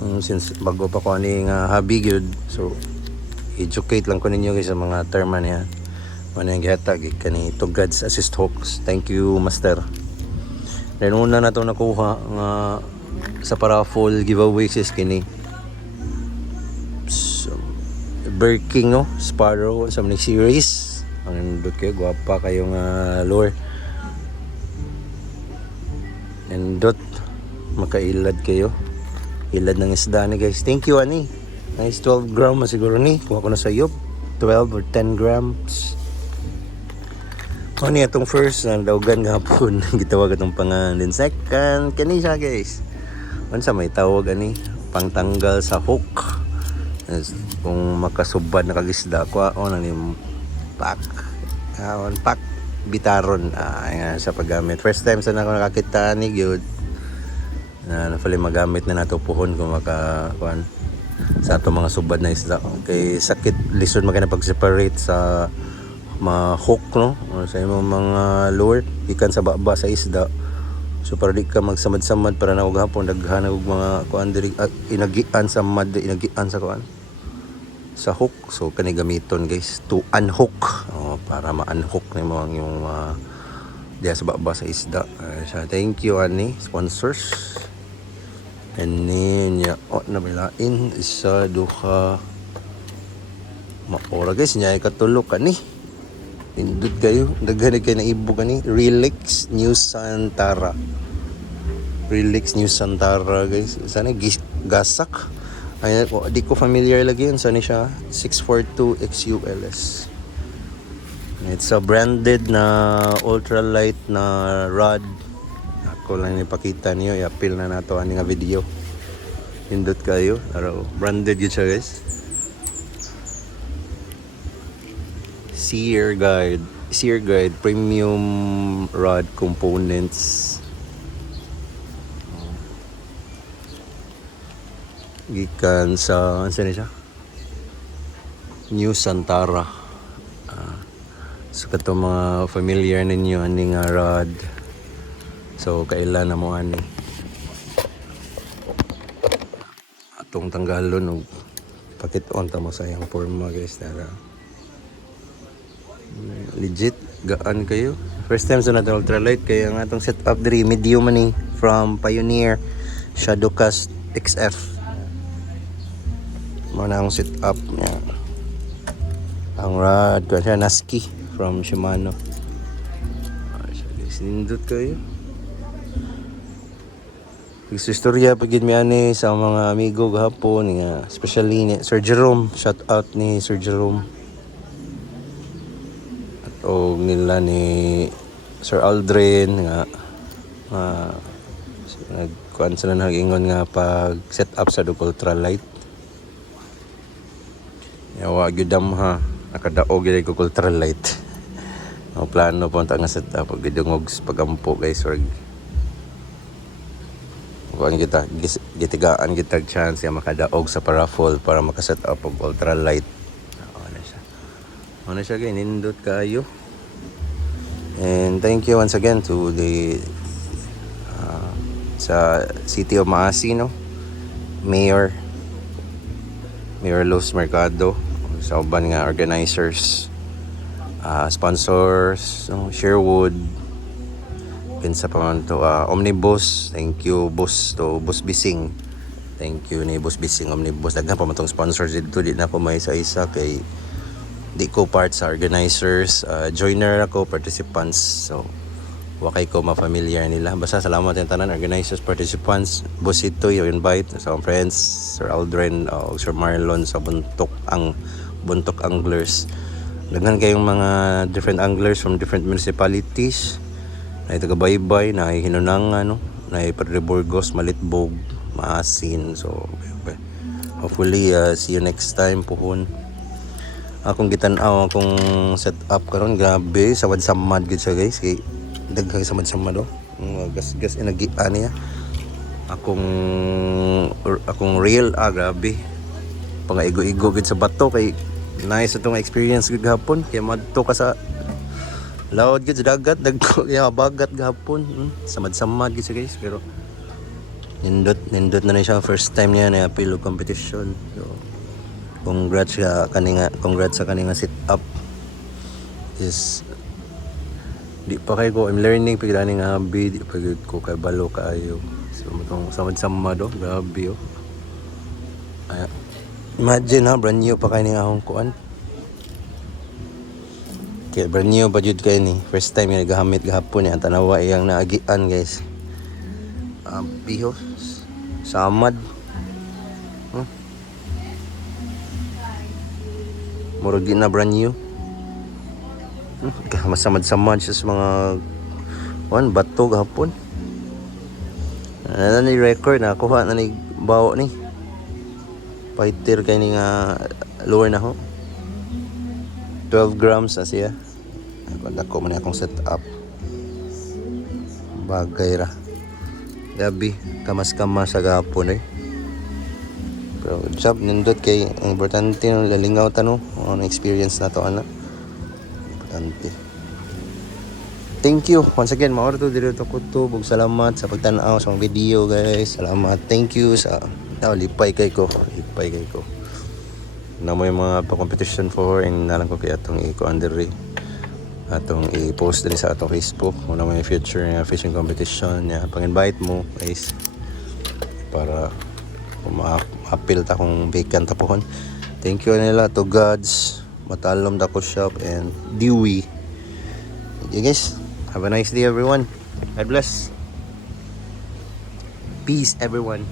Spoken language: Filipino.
Since bago pa ko ani nga hobby gyud, so educate lang ko ninyo guys sa mga term niya. Ano yung gihatag kani to God's assist hooks. Thank you master. Then una na to nakuha nga sa paraffol giveaway sis kini. So, Birking no, Sparrow sa mga series. Ang nindot kayo, guwapa kayong lure. Nindot, makailad kayo. Ilad ng isda ni guys. Thank you ani. Nice 12 grams siguro ni. Kuha ko na sa iyo. 12 or 10 grams. Ni atong first na daugan gahapon. Gitawag atong pangalan. Second, kani siya guys. Unsa may tawag ani? Pangtanggal sa hook. Kung makasubad na kagisda ko nang yung pack. Pack bitaron sa paggamit. First time sa nako nakakita ni gyud. Na pala magamit na nato puhon kung makakuan sa ato mga subad na isda. Kay sakit lisod magana pag-separate sa mga hook no o sa imong mga lure ikan sa baba sa isda. So para di ka magsamad-samad para na og hapon daghan og mga kuan diri inagian sa mad, inagian sa kuan sa hook. So kani gamiton guys to unhook para ma-unhook nimo ang yung diya sa baba sa isda. Thank you ani sponsors. And then nabilain isa duha maora guys nya ikatulog kani. Indot kayo daghan kay naibo kani Relax New Santara. Relax New Santara guys. Sana gasak. Ay di ko familiar lagi yun. Sana siya 642 XULS. It's a branded na ultralight na rod. Ako lang ipakita niyo, i-appeal na nato ani nga video. Indot kayo, pero branded yun siya guys. Sear Guide premium rod components. Gikan sa ano siya? New Santara. So kato mga familiar ninyo ani nga rod. So kailan na mo ani atong tanggalon og pakit-on ta mo sa iyang forma guys dara. Legit gaan kayo. First time sa nato ultralight kaya ang atong setup diri medium man from Pioneer Shadowcast XF. Mo na ang setup niya. Ang rod ko siya Naski from Shimano. Nindot kayo. Istorya pagid mi ani sa mga amigo gahapon nga especially ni Sir Jerome. Shout out ni Sir Jerome. At og nila ni Sir Aldrin nga nagkuan sila nag-ingon nga pag set up sa ultralight. Yawa gyud ha nakadaog gyud ko ultralight. Ang plano po nga set up pag gidungog pagampo guys or kuan kita gitigaan kita chance ya makadaog sa paraffol para makaset up og ultralight. Ano siya guys nindot kayo. And thank you once again to the sa City of Maasi no Mayor Los Mercado sa uban nga organizers, sponsors no Sherwood pinsa pa man to Omnibus. Thank you boss to Boss Bising. Thank you ni Boss Bising Omnibus. Daghan pa man tong sponsors dito. Di na ako may isa-isa kay di ko part sa organizers. Joiner ako, participants. So wakay ko ma-familiar nila. Basta salamat yung tanan organizers, participants. Boss ito yung invite sa akong friends, Sir Aldrin, Sir Marlon sa Buntok Anglers. Daghan kayong mga different anglers from different municipalities. Na taga-baybay, na Hinunangan, na Padre-Burgos, Malitbog, Maasin. So, hopefully, see you next time puhon. Akong gitanaw, akong set up karon grabe, samad-samad gid siya guys. Kay daghang samad-samad gas inagian niya. Akong real, grabe. Pangaigo-igo gid sa bato kay nice itong experience gid gahapon. Kay madto ka sa Laod gid sa dagat, dagko ya bagat gahapon. Samad-samad gid siya guys, pero nindot na rin siya first time niya na appeal og competition. So congrats sa kaninga sit up is di pa kay ko I'm learning pagdaan nga hobby, di pa gyud ko kay balo kaayo. So matong samad-sama do, grabe oh. Ay, imagine ha, brand new pa kay ni akong kuan. Kaya brand new pa jud kay ni. First time nga nagahamit gahapon niya tanawa iyang naagian guys. Biho samad. Murag di na brand new. Masamad-samad siya sa mga bato gahapon. Ano ni record na kuha na ni bawo ni. Fighter kay ni nga lower na ho. 12 grams na siya. Dako man akong set up. Bagay ra. Gabi kamas-kamas sa gahapon eh. Pero good job nindot kay ang importante no lalingaw ta no. Ano experience na to ana. Thank you once again maorto dito to kutub ug salamat sa pagtan-aw sa mga video guys. Salamat, thank you sa lipay kay ko na mo yung mga pa-competition for and nalang ko kay atong i-under atong i-post din sa atong Facebook una mo yung future nga fishing competition nya pang-invite mo guys para ma-appeal ta kung vacant ta pohon. Thank you nila to Gods, Matalom Dako Shop and Dewey. Okay guys, have a nice day everyone. God bless. Peace everyone.